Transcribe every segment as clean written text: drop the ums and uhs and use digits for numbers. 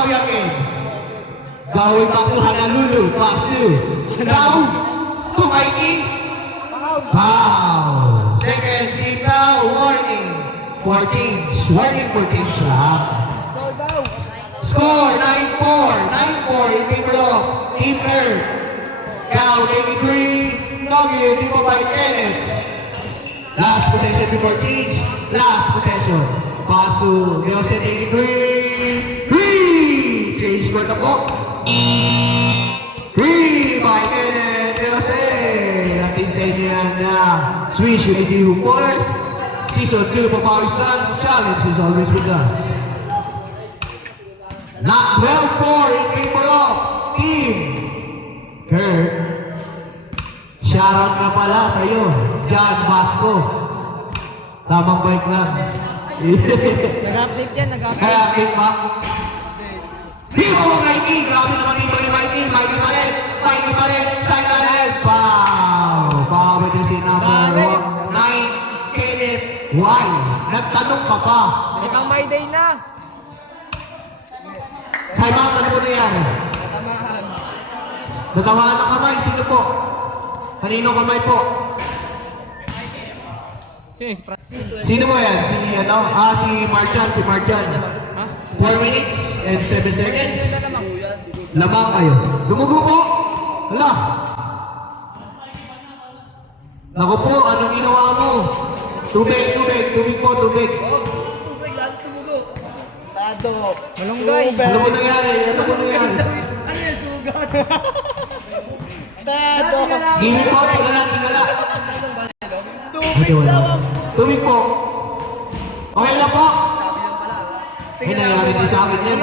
Bawi again. Going back to Honolulu. Pasu. Now, to Mikey. Foul. Second team foul. Warning. 14. Warning 14 siya. Score 9-4. 9-4 in favor of Team Earth. Count 83. Nugget, people by Kenneth. Last possession before teach. Last possession. Pasu. Nelson 83. 3. Change score na po. 3 by Kenneth Nelson. Natin sa inyo yan na Swish Radio Force. Season 2 for Power Slam Challenge is always with us. Not 12-4 in favor of Team Kurt. Shoutout na pala sa iyo, John Vasco. Tamang bike lang. Nag-update yan, nag-update. Kaya update pa. Hero Mikey, grabe naman dito ni Mikey. Mikey pa rin, Mikey pa rin. Silent. Pow! Pow with si number 9, Kenneth Y. Nagtanong ka pa. May pang my day na. Kaya mga ano na yan? Natamaan ng kamay. Sino po? Kanino kamay po? Sino mo yan? Si ano? Si Marjan. Si Marjan. 4 minutes and 7 seconds. Lamang kayo. Lumugo po! Hala! Naku po, anong ginawa mo? Tubig po, tubig. Tubig, lahat tumugo. Tado. Malunggay. Ano po nangyari? Ano po nangyari? Ano yung sugat? Tado. Tingala po, tingala. Tubig daw ang... Tubig po. Okay lang po. Sabi yan pala. Ay, nangyari din sa akin yan.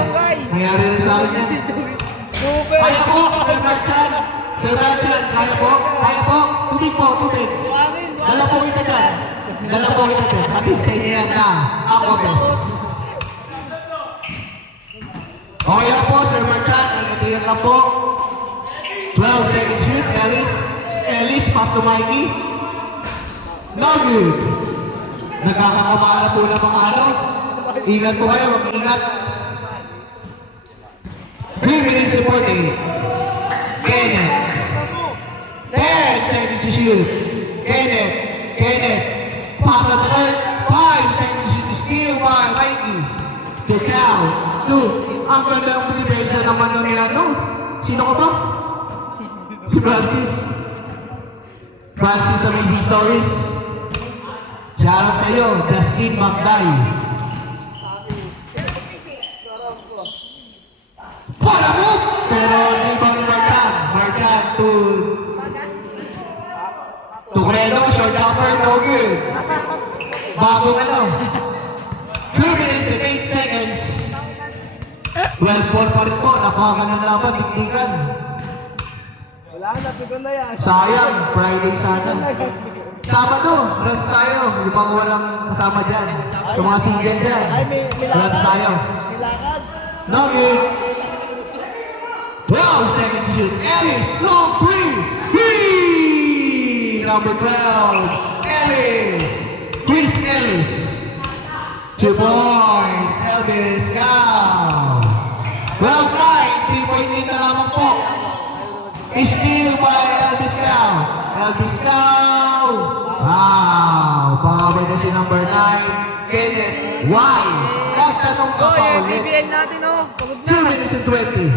Nangyari din sa akin yan. Tubig. Kaya po, Sir Marchan. Sir Marchan, kaya po. Kaya po. Tubig po, tubig. Buhangin. Dala po kita dyan. Dala po kita dyan. Kapit sa inyo yan na. Ako bes. Okay lang po, Sir Marchan. Nagkatiyan lang po. 12 seconds shoot. Ellis, pass to Mikey. No good. Nagkakakamala po ng mga ano. Ingat po kayo, mag-ingat. 3 minutes and 40. Kenneth. 10 seconds to shoot. Kenneth. Pass at the third. 5 seconds to shoot. Steal by Mikey. To count. 2. Ang ganda ang pinipensa naman ng ano. Sino ka ba? Si Francis. Francis Amazing Stories. Shoutout sa iyo, Justin Magday. Wala mo! Pero di ba Marchan to Creno, short jumper, no good. Bagong ano. 2 minutes and 8 seconds. 12-4 pa rin po, napakagandang laban, tigtigan. Wala na, tugon na yan. Sayang, Friday sana. Sabado, runs tayo. Hindi pang walang kasama dyan. Sa mga single dyan. Runs tayo. Nilakad. Nugget. 12 seconds to shoot. Ellis, long 3. Number 12. Ellis. Chris Ellis. 2 points. Elvis Cow. 12-9. 3-point lead na lamang po. Steal by Elvis Cow. Elvis Cow. Wow. Power mo si number 9. Kenneth. Why? Nagtanong ka pa ulit. BBL natin, oh. Pagod 2 minutes and 20.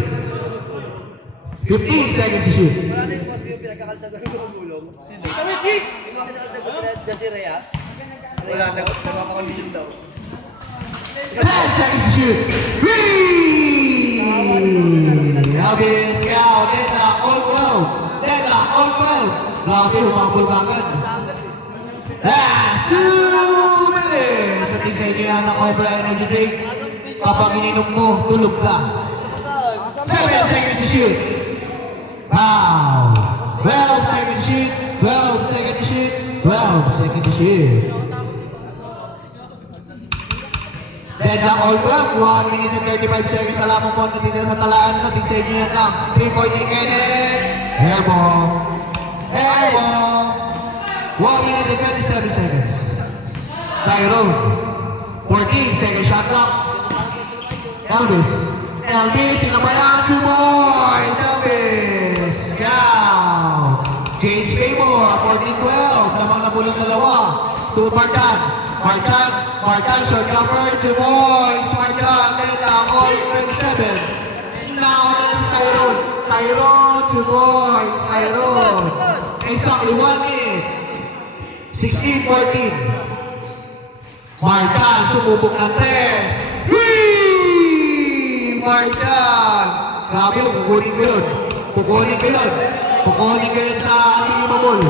15 seconds to shoot. Wala na yung boss yung pinagkakaltagan ng gulong. Ito, Gig! Yung mga kinaltagan si Reyes. Wala na, nagkakakondisyon daw. 10 seconds to shoot. 3! Elvis Cow. Deadlock all 12. Deadlock all 12. Grabe, humabol ka agad. Last 2 minutes. Sa tingin sa inyo yan ang Cobra Energy Drink. Kapag ininom mo, tulog ka. 7 seconds to shoot. Wow. 12 seconds to shoot. 12 seconds to shoot. 12 seconds to shoot. Deadlock all 12. 1 minute and 35 seconds. Alam mo po natitira sa talaan. Sa tingin sa inyo yan lang. 3-point ni Kenneth. Airball. 1 minute and 27 seconds. Tyrone. 14 second shot clock. Elvis. LB, sino ba yan? 2 points. Elvis. Cow. James Paymore, 14-12. Lamang nabulong dalawa. To Marjan. Marjan, short cover, 2 points. Marjan, then all 27. Now, it's Tyrone. Tyrone, 2 points. Tyrone. Exactly 1 minute. 16-14. Marjan, sumubok ng 3. Whee! Marjan! Grabe yun, kukunin ko yun. Kukunin ko yun sa unbelievable.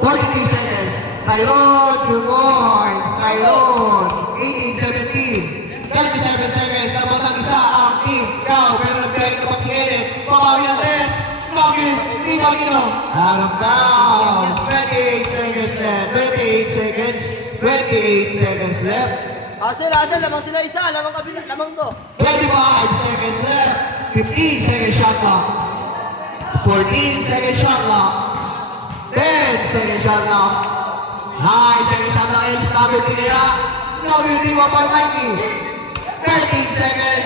43 seconds. Tyrone, 2 points. Tyrone, 18-17. 37 seconds. Dapat ang isa ang team. Cow, pero nag-break kapag si Edith. Pabawi ng 3. Login, hindi Magino. Out of bounds. 28 seconds left. 28 seconds left. Asel, lamang sila isa, lamang kabila, lamang to. 25 seconds left. 15 seconds shot clock. 14 seconds shot clock. 10 seconds shot clock. 9 seconds shot clock. Elvis Nabi Pinera. WD 1.90. 13 seconds.